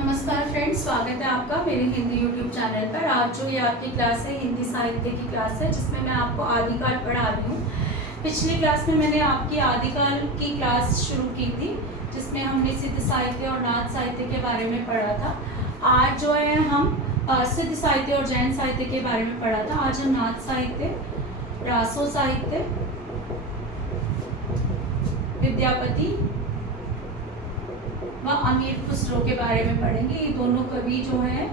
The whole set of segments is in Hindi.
नमस्कार फ्रेंड्स, स्वागत है आपका मेरे हिंदी यूट्यूब चैनल पर। आज जो ये आपकी क्लास है हिंदी साहित्य की क्लास है, जिसमें मैं आपको आदिकाल पढ़ा रही हूँ। पिछली क्लास में मैंने आपकी आदिकाल की क्लास शुरू की थी, जिसमें हमने सिद्ध साहित्य और नाथ साहित्य के बारे में पढ़ा था। आज जो है हम सिद्ध साहित्य और जैन साहित्य के बारे में पढ़ा था। आज हम नाथ साहित्य, रासो साहित्य, विद्यापति व अमीर खुसरो के बारे में पढ़ेंगे। ये दोनों कवि जो है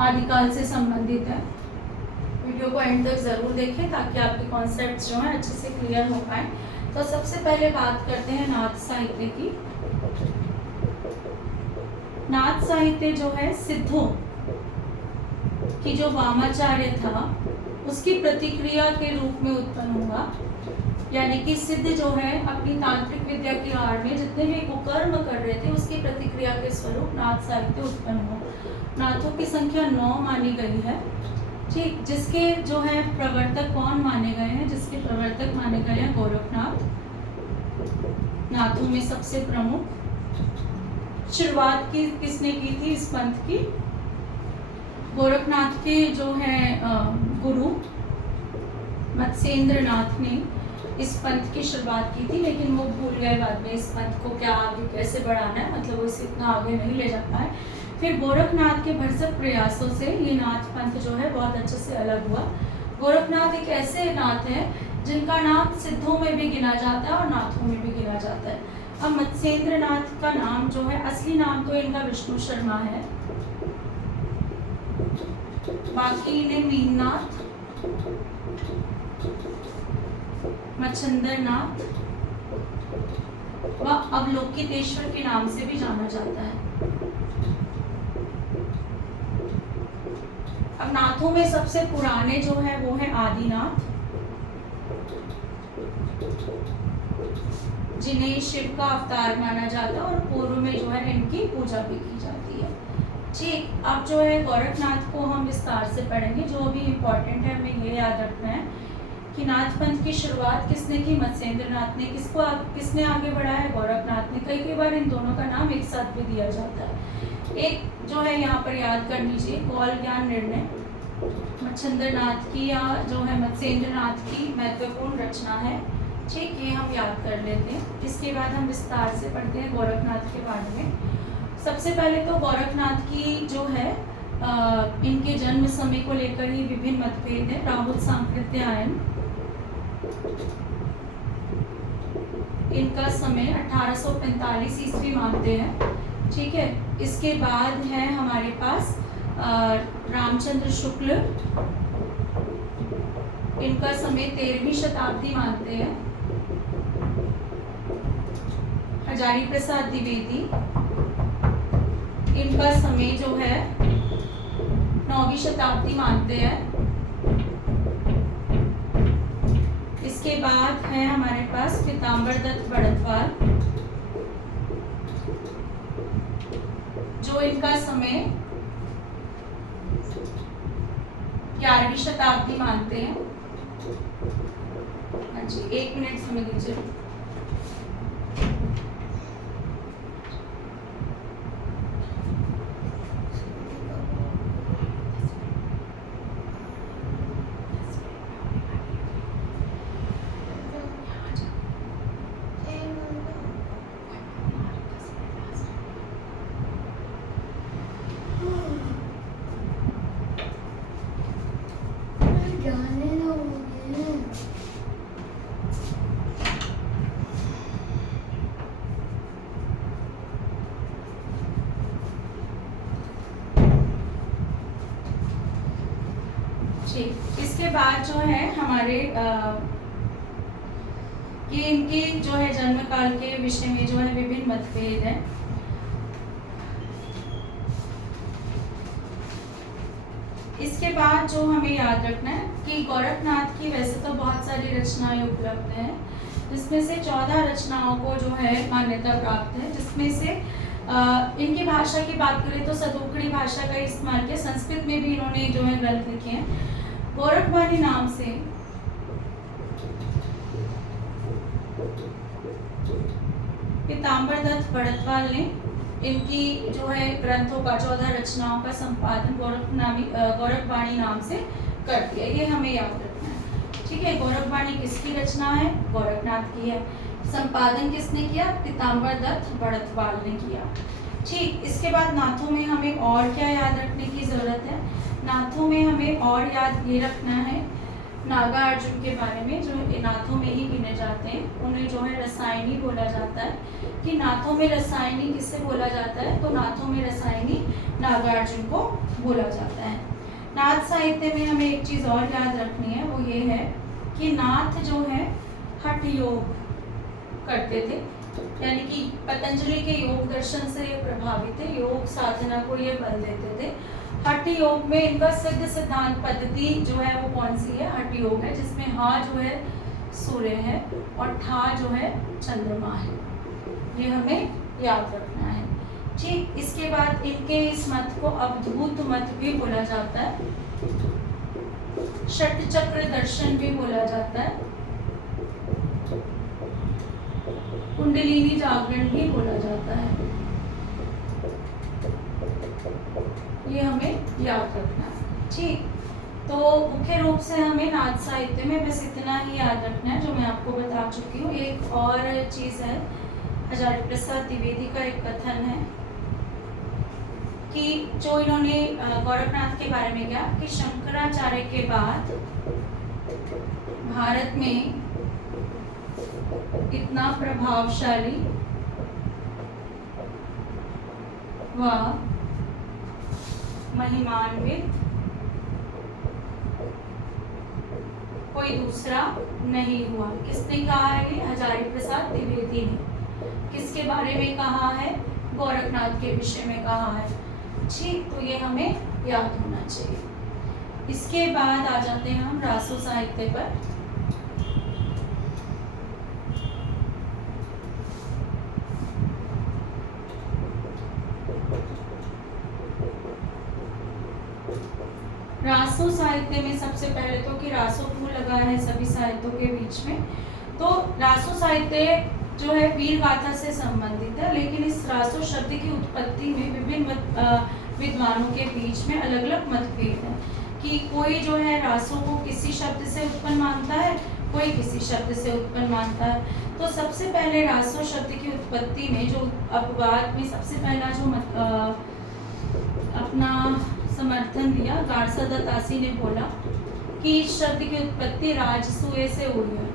आदिकाल से संबंधित है। वीडियो को एंड तक जरूर देखें ताकि आपके कॉन्सेप्ट्स जो हैं अच्छे से क्लियर हो पाए। तो सबसे पहले बात करते हैं नाथ साहित्य की। नाथ साहित्य जो है सिद्धों की जो वामाचार्य था उसकी प्रतिक्रिया के रूप में उत्पन्न हुआ। यानी कि सिद्ध जो है अपनी तांत्रिक विद्या की आड़ में जितने भी कुकर्म कर रहे थे उसकी प्रतिक्रिया के स्वरूप नाथ साहित्य उत्पन्न हुआ। नाथों की संख्या 9 मानी गई है। ठीक, जिसके जो है प्रवर्तक कौन माने गए हैं? जिसके प्रवर्तक माने गए हैं गोरखनाथ। नाथों में सबसे प्रमुख। शुरुआत की किसने की थी इस पंथ की? गोरखनाथ के जो है गुरु मत्स्येंद्र नाथ ने इस पंथ की शुरुआत की थी, लेकिन वो भूल गए बाद में इस पंथ को क्या आगे कैसे बढ़ाना है, मतलब वो इसे इतना आगे नहीं ले जा पाए। फिर गोरखनाथ के भरसक प्रयासों से ये नाथ पंथ जो है बहुत अच्छे से अलग हुआ। गोरखनाथ एक ऐसे नाथ है जिनका नाम सिद्धों में भी गिना जाता है और नाथों में भी गिना जाता है। अब मत्स्येंद्र नाथ का नाम जो है, असली नाम तो इनका विष्णु शर्मा है, बाकी इन्हें मीननाथ, मच्छंदर नाथ व अवलोकितेश्वर के नाम से भी जाना जाता है। अब नाथों में सबसे पुराने जो है वो है आदिनाथ, जिन्हें शिव का अवतार माना जाता है और पूर्व में जो है इनकी पूजा भी की जाती है। ठीक, अब जो है गोरखनाथ को हम विस्तार से पढ़ेंगे। जो भी इम्पोर्टेंट है हमें ये याद रखना है कि नाथ पंथ की शुरुआत किसने की? मत्स्येंद्र नाथ ने। किसने आगे बढ़ाया है? गोरखनाथ ने। कई बार इन दोनों का नाम एक साथ भी दिया जाता है। एक जो है यहाँ पर याद कर लीजिए, कौल ज्ञान निर्णय मच्छंदर नाथ की या जो है मत्स्येंद्र नाथ की महत्वपूर्ण रचना है। ठीक, ये हम याद कर लेते हैं। इसके बाद हम विस्तार से पढ़ते हैं गोरखनाथ के बारे में। सबसे पहले तो गोरखनाथ की जो है इनके जन्म समय को लेकर ही विभिन्न मतभेद है। राहुल सांकृत्यायन इनका समय 1845 ईस्वी मानते हैं। ठीक है, इसके बाद है हमारे पास रामचंद्र शुक्ल, इनका समय 13वीं शताब्दी मानते हैं। हजारी प्रसाद द्विवेदी, इनका समय जो है 9वीं शताब्दी मानते हैं। इसके बाद है हमारे पास पीताम्बर दत्त बड़तवाल, जो इनका समय 11वीं शताब्दी मानते हैं। हाँ जी, 1 मिनट समय दीजिए। इसके बाद जो है हमारे ये इनके जो है जन्म काल के विषय में जो है विभिन्न मतभेद है। इसके बाद जो हमें याद रखना है कि गोरखनाथ की वैसे तो बहुत सारी रचनाएं उपलब्ध हैं, जिसमें से 14 रचनाओं को जो है मान्यता प्राप्त है। जिसमें से इनकी भाषा की बात करें तो सदुकड़ी भाषा का इस्तेमाल किया। संस्कृत में भी इन्होंने जो है ग्रंथ लिखे हैं। गोरखवाणी नाम से पीताम्बर दत्त भड़तवाल ने इनकी जो है ग्रंथों का 14 रचनाओं का संपादन गौरववाणी नाम से कर दिया। ये हमें याद रखना है, ठीक है। गौरववाणी किसकी रचना है? गोरखनाथ की है। संपादन किसने किया? पीताम्बर दत्त भड़तवाल ने किया, ठीक। इसके बाद नाथों में हमें और क्या याद रखने की जरूरत है? नाथों में हमें और याद ये रखना है नागार्जुन के बारे में, जो नाथों में ही गिने जाते हैं। उन्हें जो है रसायनी बोला जाता है कि नाथों में रसायनी किससे बोला जाता है? तो नाथों में रसायनी नागार्जुन को बोला जाता है। नाथ साहित्य में हमें एक चीज़ और याद रखनी है, वो ये है कि नाथ जो है हठ योग करते थे, यानी कि पतंजलि के योग दर्शन से ये प्रभावित थे, योग साधना को ये बल देते थे। हठ योग में इनका सिद्ध सिद्धांत पद्धति जो है वो कौन सी है? हठ योग है, जिसमें हा जो है सूर्य है और ठा जो है चंद्रमा है। ये हमें याद रखना है, ठीक। इसके बाद इनके इस मत को अवधूत मत भी बोला जाता है, षट चक्र दर्शन भी बोला जाता है, कुंडलिनी जागरण भी बोला जाता है। ये हमें याद रखना है, ठीक। तो मुख्य रूप से हमें नाथ साहित्य में बस इतना ही याद रखना है जो मैं आपको बता चुकी हूँ। एक और चीज़ है, हजारी प्रसाद द्विवेदी का एक कथन है कि जो इन्होंने गोरखनाथ के बारे में किया कि शंकराचार्य के बाद भारत में इतना प्रभावशाली व महिमान्वित कोई दूसरा नहीं हुआ। किसने कहा है? ये हजारी प्रसाद द्विवेदी ने। किसके बारे में कहा है? गोरखनाथ के विषय में कहा है, ठीक। तो ये हमें याद होना चाहिए। इसके बाद आ जाते हैं हम रासो साहित्य पर। रासो साहित्य में सबसे पहले तो कि रासो क्यों लगा है सभी साहित्यों के बीच में, तो रासो साहित्य जो है वीर गाथा से संबंधित है, लेकिन इस रासो शब्द की उत्पत्ति में विभिन्न विद्वानों के बीच में अलग अलग मतभेद है कि कोई जो है रासो को किसी शब्द से उत्पन्न मानता है, कोई किसी शब्द से उत्पन्न मानता है। तो सबसे पहले रासो शब्द की उत्पत्ति में जो अपवाद में सबसे पहला जो अपना समर्थन दिया, गाड़सा दत्तासी ने बोला कि इस शब्द की उत्पत्ति राजसूय से हुई है,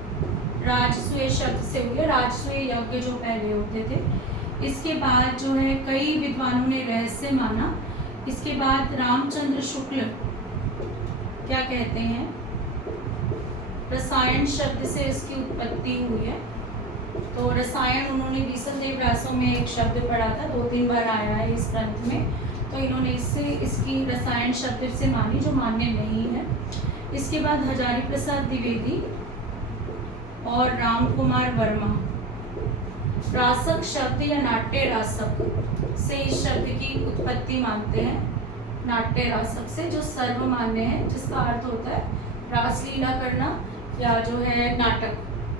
राजसूय शब्द से हुई है। राजसूय यज्ञ जो पहले होते थे। इसके बाद जो है कई विद्वानों ने रहस्य माना। इसके बाद रामचंद्र शुक्ल क्या कहते हैं, रसायन शब्द से इसकी उत्पत्ति हुई है। तो रसायन उन्होंने बीसलदेव रासों में एक शब्द पढ़ा था, 2-3 बार आया है इस ग्रंथ में, तो इन्होंने इसकी रसायन शब्द से मानी जो मान्य नहीं है। इसके बाद हजारी प्रसाद द्विवेदी और राम कुमार वर्मा रासक शब्द या नाट्य रासक से इस शब्द की उत्पत्ति मानते हैं, नाट्य रासक से, जो सर्वमान्य है, जिसका अर्थ होता है रासलीला करना या जो है नाटक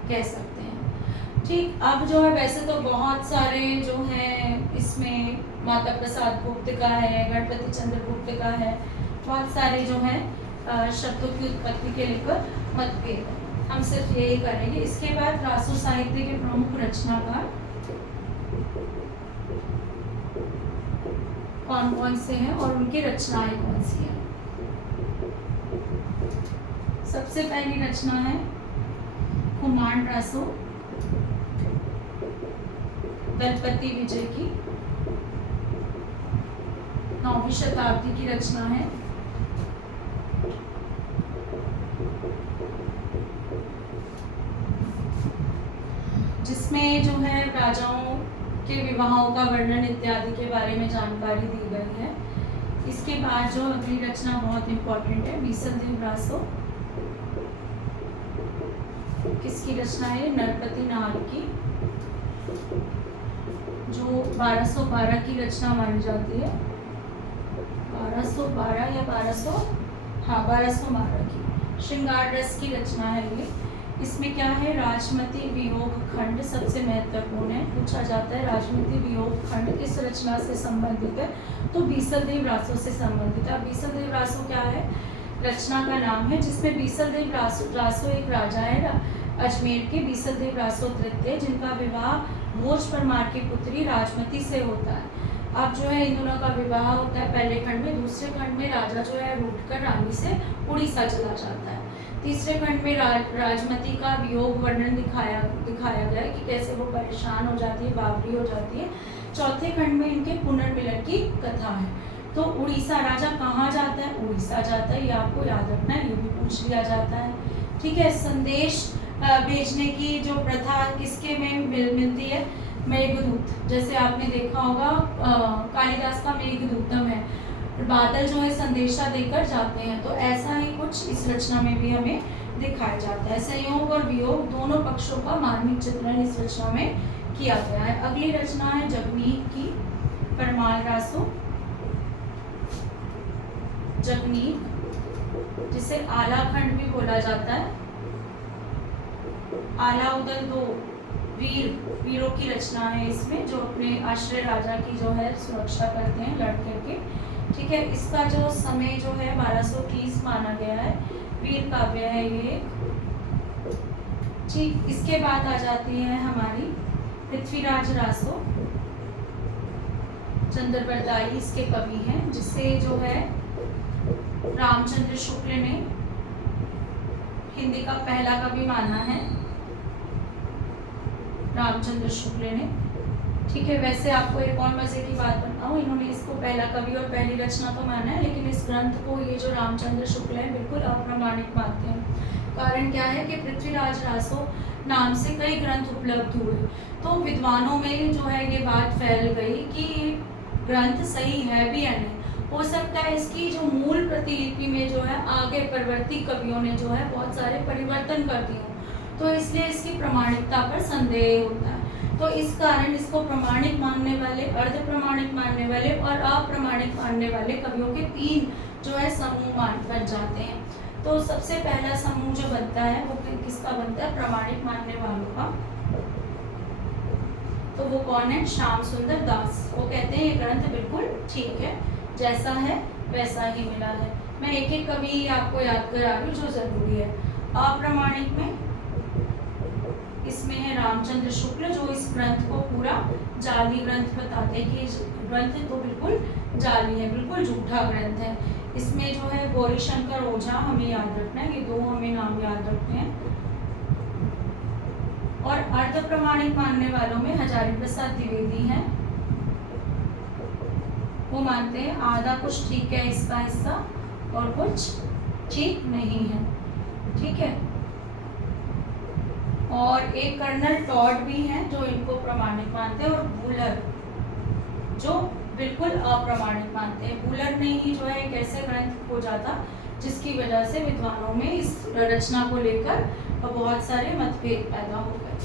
कह सकते हैं, ठीक। अब जो है वैसे तो बहुत सारे जो हैं इसमें माता प्रसाद गुप्त का है, गणपति चंद्र गुप्त का है, बहुत सारे जो हैं शब्दों की उत्पत्ति के लेकर मतभेद है। हम सिर्फ यही करेंगे। इसके बाद रासो साहित्य के प्रमुख रचनाकार कौन कौन से हैं और उनकी रचनाएं कौन सी हैं। सबसे पहली रचना है कुमांड रासो दलपति विजय की, 9वीं शताब्दी की रचना है। जिसमें जो है राजाओं के विवाहों का वर्णन इत्यादि के बारे में जानकारी दी गई है। इसके बाद जो अगली रचना बहुत इम्पोर्टेंट है, बीसलदेव रासो। किसकी रचना है? नरपति नाहर की, जो 1212 की रचना मानी जाती है। 1212 या 1212 की श्रृंगार रस की रचना है ये। इसमें क्या है, राजमती वियोग खंड सबसे महत्वपूर्ण है। पूछा जाता है राजमती वियोग खंड किस रचना से संबंधित है, तो बीसलदेव रासो से संबंधित है। अब बीसलदेव रासो क्या है, रचना का नाम है, जिसमें बीसलदेव रासो एक राजा है अजमेर के, बीसलदेव रासो तृतीय, जिनका विवाह भोज परमार की पुत्री राजमती से होता है। अब जो है इन दोनों का विवाह होता है पहले खंड में। दूसरे खंड में राजा जो है रूठकर रानी से उड़ीसा चला जाता है। तीसरे खंड में राजमती का वियोग वर्णन दिखाया गया है कि कैसे वो परेशान हो जाती है, बावरी हो जाती है। चौथे खंड में इनके पुनर्मिलन की कथा है। तो उड़ीसा राजा कहाँ जाता है, उड़ीसा जाता है, ये आपको याद रखना है, ये भी पूछ लिया जाता है। ठीक है, संदेश भेजने की जो प्रथा किसके में मिलती है, मेघदूत, जैसे आपने देखा होगा कालिदास का मेघदूतम है, बादल जो है संदेशा देकर जाते हैं। तो ऐसा ही कुछ इस रचना में भी हमें दिखाया जाता है। संयोग और वियोग दोनों पक्षों का मार्मिक चित्रण इस रचना में किया गया है। अगली रचना है जगनीक की, परमाल रासो। जगनीक जिसे आला खंड भी बोला जाता है। आला उदल दो वीरों की रचना है इसमें, जो अपने आश्रय राजा की जो है सुरक्षा करते हैं लड़ करके। ठीक है, इसका जो समय जो है 1230 माना गया है। वीर काव्य है ये। ठीक, इसके बाद आ जाती है हमारी पृथ्वीराज रासो। चंद्रबरदाई इसके कवि हैं, जिसे जो है रामचंद्र शुक्ल ने हिंदी का पहला कवि माना है, रामचंद्र शुक्ल ने। ठीक है, वैसे आपको एक और मजे की बात बताऊं, इन्होंने इसको पहला कवि और पहली रचना तो माना है, लेकिन इस ग्रंथ को ये जो रामचंद्र शुक्ल है बिल्कुल अप्रामाणिक मानते हैं। कारण क्या है कि पृथ्वीराज रासो नाम से कई ग्रंथ उपलब्ध हुए, तो विद्वानों में जो है ये बात फैल गई कि ग्रंथ सही है भी या नहीं। हो सकता है इसकी जो मूल प्रतिलिपि में जो है आगे परवर्ती कवियों ने जो है बहुत सारे परिवर्तन कर दिए हों, तो इसलिए इसकी प्रामाणिकता पर संदेह होता है। तो इस कारण इसको प्रमाणिक मानने वाले, अर्ध प्रमाणिक मानने वाले और अप्रमाणिक मानने वाले कवियों के 3 जो है समूह बन जाते हैं। तो सबसे पहला समूह जो बनता है वो किसका बनता है, प्रमाणिक मानने वालों का। तो वो कौन है, श्याम सुंदर दास। वो कहते हैं ये ग्रंथ बिल्कुल ठीक है, जैसा है वैसा ही मिला है। मैं एक एक कवि आपको याद करा रही हूँ जो जरूरी है। अप्रमाणिक में इसमें है रामचंद्र शुक्ल, जो इस ग्रंथ को पूरा जाली ग्रंथ बताते हैं कि ग्रंथ तो बिल्कुल जाली है, बिल्कुल झूठा ग्रंथ है। इसमें जो है गौरी शंकर ओझा हमें याद रखना है, ये 2 हमें नाम याद रखने हैं। और अर्ध प्रमाणिक मानने वालों में हजारी प्रसाद द्विवेदी हैं, वो मानते हैं आधा कुछ ठीक है इसका हिस्सा और कुछ ठीक नहीं है। ठीक है, और एक कर्नल टॉड भी हैं जो इनको प्रमाणिक मानते हैं, और वूलर जो बिल्कुल अप्रमाणिक मानते हैं। वूलर ने ही जो है एक ऐसे ग्रंथ खोजा था जिसकी वजह से विद्वानों में इस रचना को लेकर बहुत सारे मतभेद पैदा हो गए।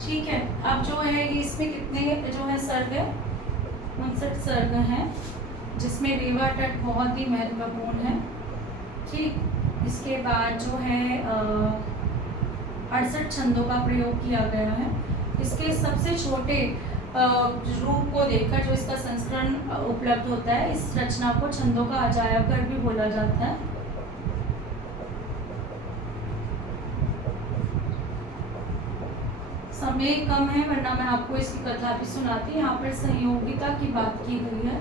ठीक है, अब जो है इसमें कितने जो है सर्ग है, 59 सर्ग हैं, जिसमें रेवा तट बहुत ही महत्वपूर्ण है। ठीक, इसके बाद जो है 68 छंदों का प्रयोग किया गया है। इसके सबसे छोटे रूप को देखकर जो इसका संस्करण उपलब्ध होता है, इस रचना को छंदों का अजायब घर भी बोला जाता है। समय कम है वरना मैं आपको इसकी कथा भी सुनाती। यहाँ पर संयोगिता की बात की गई है।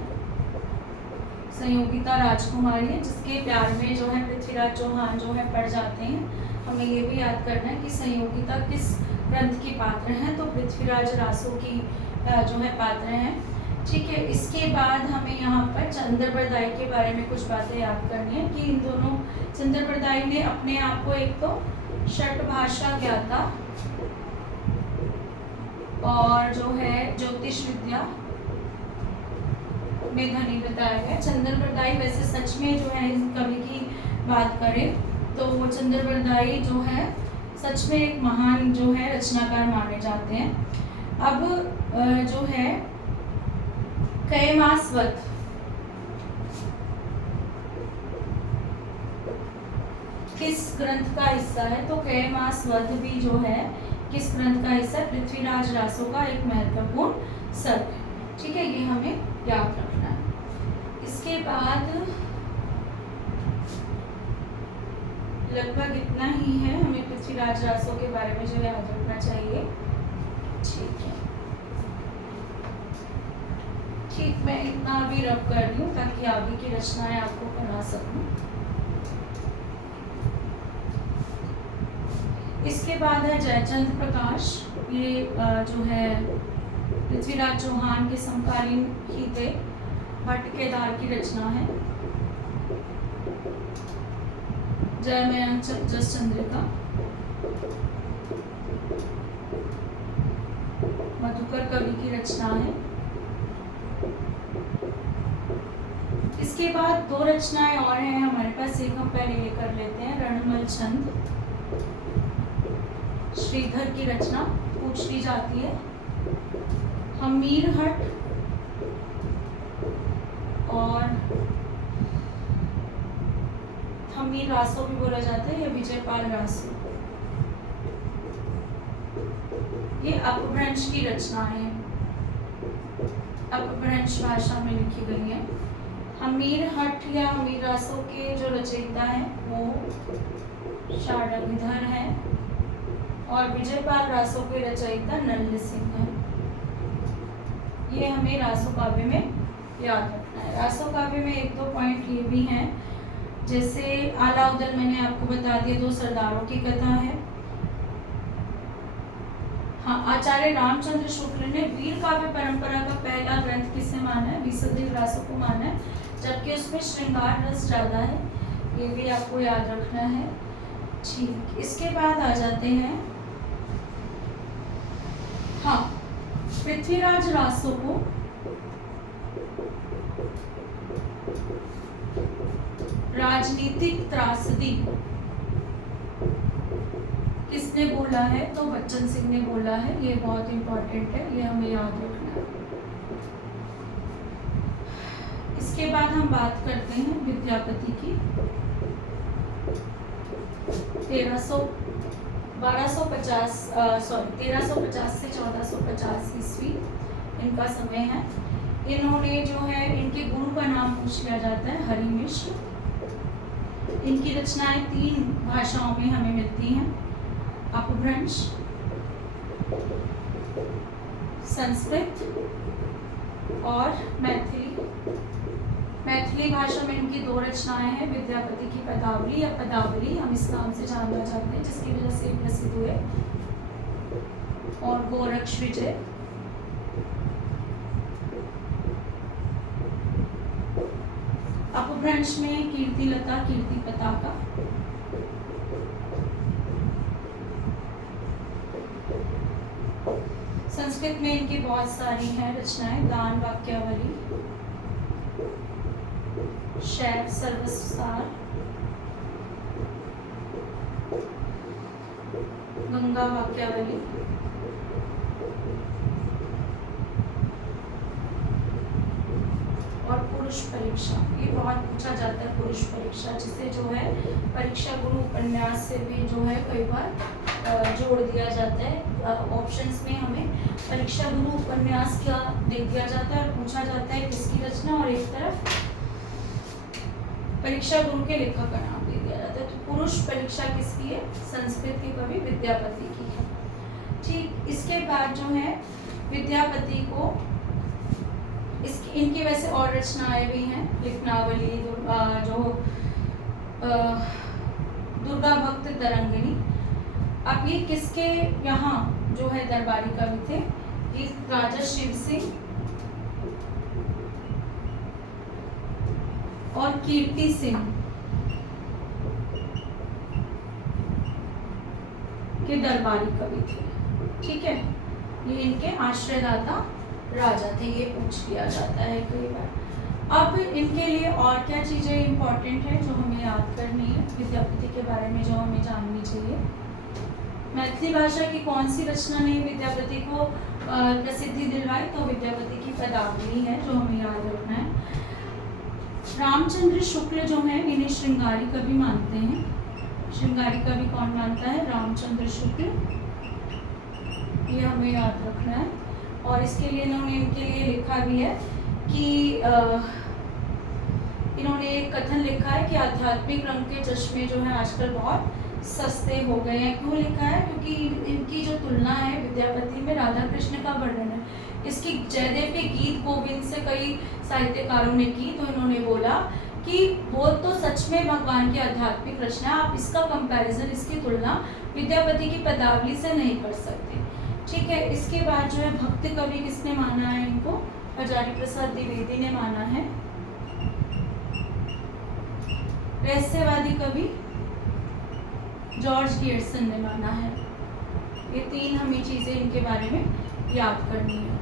संयोगिता राजकुमारी है जिसके प्यार में जो है पृथ्वीराज चौहान जो है पड़ जाते हैं। हमें ये भी याद करना है कि संयोगिता किस ग्रंथ की पात्र हैं, तो पृथ्वीराज रासो की जो है पात्र हैं। ठीक है, इसके बाद हमें यहाँ पर चंद्रबरदाई के बारे में कुछ बातें याद करनी है कि इन दोनों, चंद्रबरदाई ने अपने आप को एक तो षटभाषा ज्ञाता और जो है ज्योतिष विद्या में धनी बताया गया। चंद्रबरदाई वैसे सच में जो है इस कवि की बात करें तो वो चंद्रबरदाई जो है सच में एक महान जो है रचनाकार माने जाते हैं। अब जो है कैमासवत किस ग्रंथ का हिस्सा है? तो कैमास वध भी जो है किस ग्रंथ का हिस्सा? पृथ्वीराज रासो का एक महत्वपूर्ण सर्ग है। ठीक है, ये हमें याद रखना है। इसके बाद लगभग इतना ही है हमें पृथ्वीराज रासो के बारे में जो याद रखना चाहिए। ठीक है, ठीक, मैं इतना अभी रब कर रही हूँ ताकि आगे की रचनाएं आपको पढ़ा सकूं। इसके बाद है जयचंद्र प्रकाश। ये जो है पृथ्वीराज चौहान के समकालीन ही थे। भट्ट केदार की रचना है। जयमयंक जसचंद्रिका, मधुकर कवि की रचना है। इसके बाद दो रचनाएं और हैं हमारे पास, एक हम पहले ये कर लेते हैं। रणमल छंद, श्रीधर की रचना पूछ ली जाती है। हमीरहट और हमीर रासो भी बोला जाता है, या विजयपाल रासो, ये अपभ्रंश की रचनाएं हैं, अपभ्रंश भाषा में लिखी गई है। हमीरहट या हमीर रासो के जो रचयिता हैं वो शार्ङ्गधर हैं और विजयपाल रासो के रचयिता नल्ल सिंह हैं। ये हमें रासो काव्य में याद रखना है। रासो काव्य में एक दो पॉइंट ये भी हैं, जैसे आलाउद्दीन मैंने आपको बता दिया, दो सरदारों की कथा है। हाँ, आचार्य रामचंद्र शुक्ल ने वीर काव्य परंपरा का पहला ग्रंथ किसे माना है? बीसदेव रासो को माना है, जबकि उसमें श्रृंगार रस ज्यादा है। ये भी आपको याद रखना है। ठीक, इसके बाद आ जाते हैं, हाँ, पृथ्वीराज रासो को राजनीतिक त्रासदी किसने बोला है? तो बच्चन सिंह ने बोला है। ये बहुत इंपॉर्टेंट है, ये हमें याद रखना है। इसके बाद हम बात करते हैं विद्यापति की। 1350 से 1450 ईस्वी इनका समय है। इन्होंने जो है, इनके गुरु का नाम पूछ लिया जाता है हरि मिश्र। इनकी रचनाएं 3 भाषाओं में हमें मिलती हैं, अपभ्रंश, संस्कृत और मैथिली। मैथिली भाषा में इनकी 2 रचनाएं हैं, विद्यापति की पदावली या पदावली, हम इस नाम से जाना जाते हैं, जिसकी वजह से प्रसिद्ध हुए, और गोरक्ष विजय। अपभ्रंश में कीर्तिलता, कीर्ति पताका। संस्कृत में इनकी बहुत सारी हैं रचनाएं, दान वाक्यावली, शैव सर्वसार, गंगा वाक्यावली, और पुरुष परीक्षा। ये बहुत पूछा जाता है, पुरुष परीक्षा, जिसे जो है परीक्षा गुरु उपन्यास से भी जो है कई बार जोड़ दिया जाता है। ऑप्शंस में हमें परीक्षा गुरु उपन्यास क्या दे दिया जाता है और पूछा जाता है किसकी रचना, और एक तरफ परीक्षा गुरु के लेखक का नाम दे दिया जाता है। तो पुरुष परीक्षा किसकी है? संस्कृत के कवि विद्यापति की है। ठीक, इसके बाद जो है विद्यापति को इनकी वैसे और रचनाएं भी हैं, लिखनावली, दुर्गा भक्त तरंगिणी। अब ये किसके यहाँ जो है दरबारी कवि थे? ये राजा शिव सिंह और कीर्ति सिंह के दरबारी कवि थे। ठीक है, ये इनके आश्रयदाता राजा थे, ये पूछ लिया जाता है कई बार। अब इनके लिए और क्या चीज़ें इंपॉर्टेंट है जो हमें याद करनी है विद्यापति के बारे में, जो हमें जाननी चाहिए? मैथिली भाषा की कौन सी रचना ने विद्यापति को प्रसिद्धि दिलवाई? तो विद्यापति की पदावली है, जो हमें याद रखना है। रामचंद्र शुक्ल जो है, इन्हें श्रृंगारी कवि मानते हैं। श्रृंगारी कवि कौन मानता है? रामचंद्र शुक्ल। ये हमें याद रखना है। और इसके लिए इन्होंने इनके लिए लिखा भी है कि इन्होंने एक कथन लिखा है कि आध्यात्मिक रंग के चश्मे जो है आजकल बहुत सस्ते हो गए हैं। क्यों लिखा है? क्योंकि इनकी जो तुलना है विद्यापति में राधा कृष्ण का वर्णन है, इसकी जयदेव के गीत गोविंद से कई साहित्यकारों ने की, तो इन्होंने बोला कि वो तो सच में भगवान की आध्यात्मिक रचना, आप इसका कंपैरिजन, इसकी तुलना विद्यापति की पदावली से नहीं कर सकते। ठीक है। इसके बाद जो है भक्त कवि किसने माना है इनको? हजारी प्रसाद द्विवेदी ने माना है। रहस्यवादी कवि जॉर्ज गियर्सन ने माना है। ये तीन हमें चीजें इनके बारे में याद करनी है।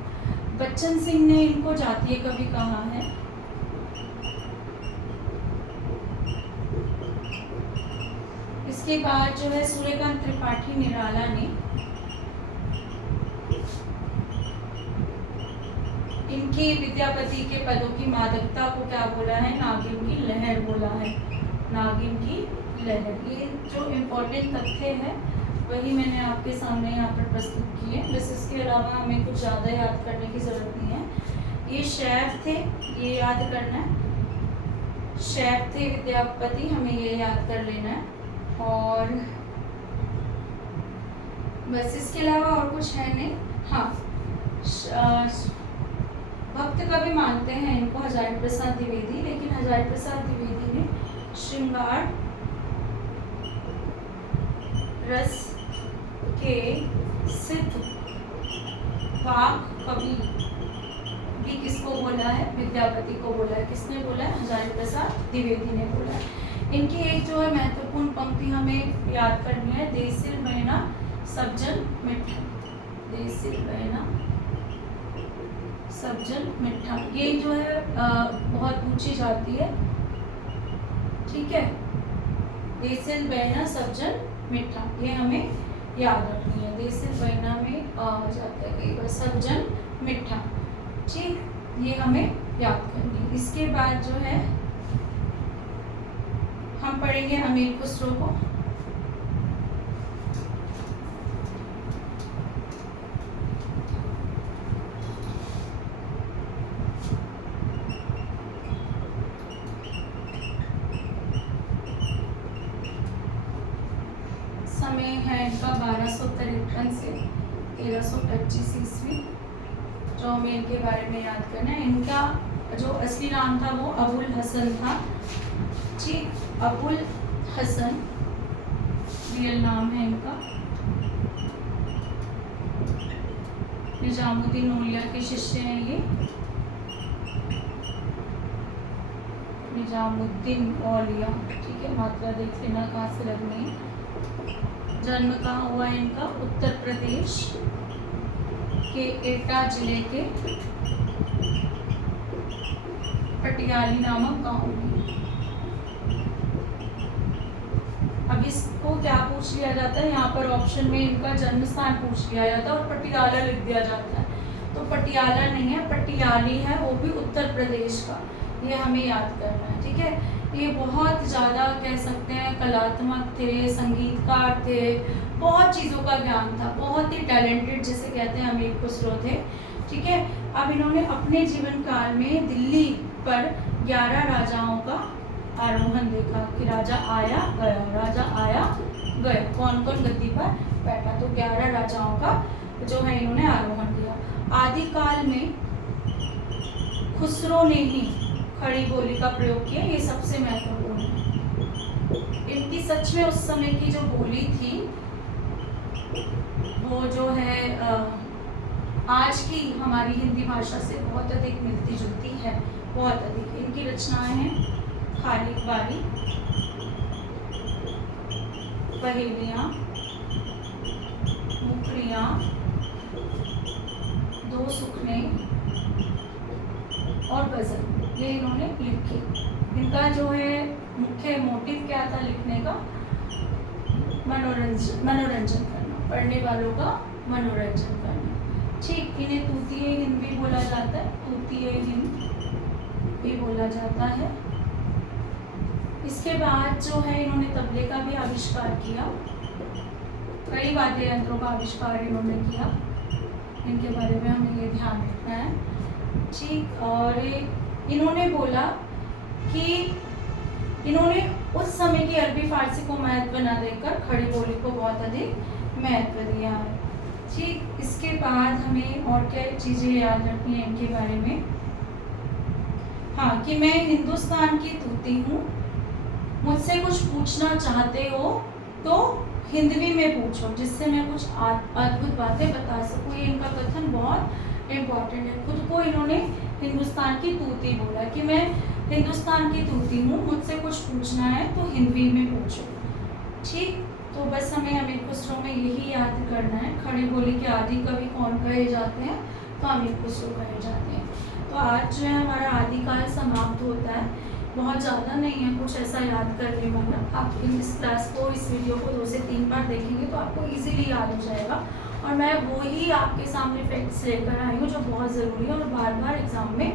बच्चन सिंह ने इनको जातीय कवि कहा है। इसके बाद जो है सूर्यकांत त्रिपाठी निराला ने इनकी विद्यापति के पदों की मादकता को क्या बोला है? नागिन की लहर बोला है। नागिन की लहर। ये जो इम्पोर्टेंट तथ्य है वही मैंने आपके सामने यहाँ पर प्रस्तुत किए। बस इसके अलावा हमें कुछ ज़्यादा याद करने की ज़रूरत नहीं है। ये शैव थे, ये याद करना है। शैव थे विद्यापति, हमें ये याद कर लेना है। और बस इसके अलावा और कुछ है नहीं। हाँ, भक्त कवि मानते हैं इनको हजारी प्रसाद द्विवेदी, लेकिन हजारी प्रसाद द्विवेदी ने श्रृंगार रस के सिद्ध वाक कवि भी किसको बोला है? विद्यापति को बोला है। किसने बोला है? हजारी प्रसाद द्विवेदी ने बोला है। इनकी एक जो है महत्वपूर्ण पंक्ति हमें याद करनी है, देसिल बहना सब्जन मिठा। देसिल बहना सब्जन मिठा, ये जो है बहुत पूछी जाती है। ठीक है। देसिल बहना सब्जन मिठा, ये हमें याद रखनी है। देसिल बहना में हो जाता है कई बार सब्जन मिठा। ठीक, ये हमें याद करनी है। इसके बाद जो है हम पढ़ेंगे अमीर खुसरो को। समय है इनका 1253 से 1325 ईस्वी, जो हमें इनके बारे में याद करना है। इनका जो असली नाम था वो अबुल हसन था। ठीक, अबुल हसन रियल नाम है इनका। निजामुद्दीन औलिया के शिष्य हैं ये। निजामुद्दीन औलिया, ठीक है, मात्रा देख लेना कहाँ से लगनी है। जन्म कहाँ हुआ है इनका? उत्तर प्रदेश के एटा जिले के पटियाली नामक गांव में। अब इसको क्या पूछ लिया जाता है यहाँ पर ऑप्शन में? इनका जन्म स्थान पूछ लिया जाता है और पटियाला लिख दिया जाता है। तो पटियाला नहीं है, पटियाली है, वो भी उत्तर प्रदेश का। ये हमें याद करना है। ठीक है। ये बहुत ज़्यादा कह सकते हैं कलात्मक थे, संगीतकार थे, बहुत चीज़ों का ज्ञान था, बहुत ही टैलेंटेड जिसे कहते हैं अमीर खुसरो थे। ठीक है। अब इन्होंने अपने जीवन काल में दिल्ली पर 11 राजाओं का आरोहण देखा कि राजा आया गया, राजा आया गया, कौन कौन गद्दी पर बैठा। तो 11 राजाओं का जो है इन्होंने आरोहण किया। आदिकाल में खुसरो ने ही खड़ी बोली का प्रयोग किया, ये सबसे महत्वपूर्ण है। इनकी सच में उस समय की जो बोली थी वो जो है आज की हमारी हिंदी भाषा से बहुत अधिक मिलती जुलती है, बहुत अधिक। इनकी रचनाएं हैं खालिक बारी, पहेलियाँ, मुखरियाँ, दो सुखने और गजल, ये इन्होंने लिखी। इनका जो है मुख्य मोटिव क्या था लिखने का? मनोरंजन करना, पढ़ने वालों का मनोरंजन करना। ठीक, इन्हें तूतीय हिंद भी बोला जाता है, तूतीय हिंद भी बोला जाता है। इसके बाद जो है इन्होंने तबले का भी आविष्कार किया, कई वाद्य यंत्रों का आविष्कार इन्होंने किया, इनके बारे में हमें ये ध्यान रखना है। ठीक, और इन्होंने बोला कि इन्होंने उस समय की अरबी फारसी को महत्व न देकर खड़ी बोली को बहुत अधिक महत्व दिया है। ठीक, इसके बाद हमें और क्या चीज़ें याद रखनी है इनके बारे में। हाँ, कि मैं हिंदुस्तान की तूती हूँ, मुझसे कुछ पूछना चाहते हो तो हिंदवी में पूछो, जिससे मैं कुछ अद्भुत बातें बता सकूँ। ये इनका कथन बहुत इम्पोर्टेंट है। खुद को इन्होंने हिंदुस्तान की तूती बोला कि मैं हिंदुस्तान की तूती हूँ, मुझसे कुछ पूछना है तो हिंदवी में पूछो। ठीक, तो बस हमें अमीर खुसरो में यही याद करना है। खड़ी बोली के आदि कवि कौन कहे जाते हैं? तो अमीर खुसरो कहे जाते हैं। तो आज जो है हमारा आदिकाल समाप्त होता है, बहुत ज़्यादा नहीं है कुछ ऐसा याद करने वाला। आप इस क्लास को, इस वीडियो को 2 से 3 बार देखेंगे तो आपको इजीली याद हो जाएगा। और मैं वही आपके सामने फैक्ट्स लेकर आई हूँ जो बहुत ज़रूरी है और बार बार एग्जाम में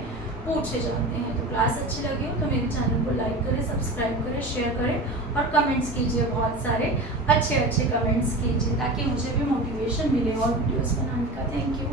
पूछे जाते हैं। तो क्लास अच्छी लगी हो तो मेरे चैनल को लाइक करें, सब्सक्राइब करें, शेयर करें और कमेंट्स कीजिए, बहुत सारे अच्छे अच्छे कमेंट्स कीजिए ताकि मुझे भी मोटिवेशन मिले और वीडियोज़ बनाने का। Thank you.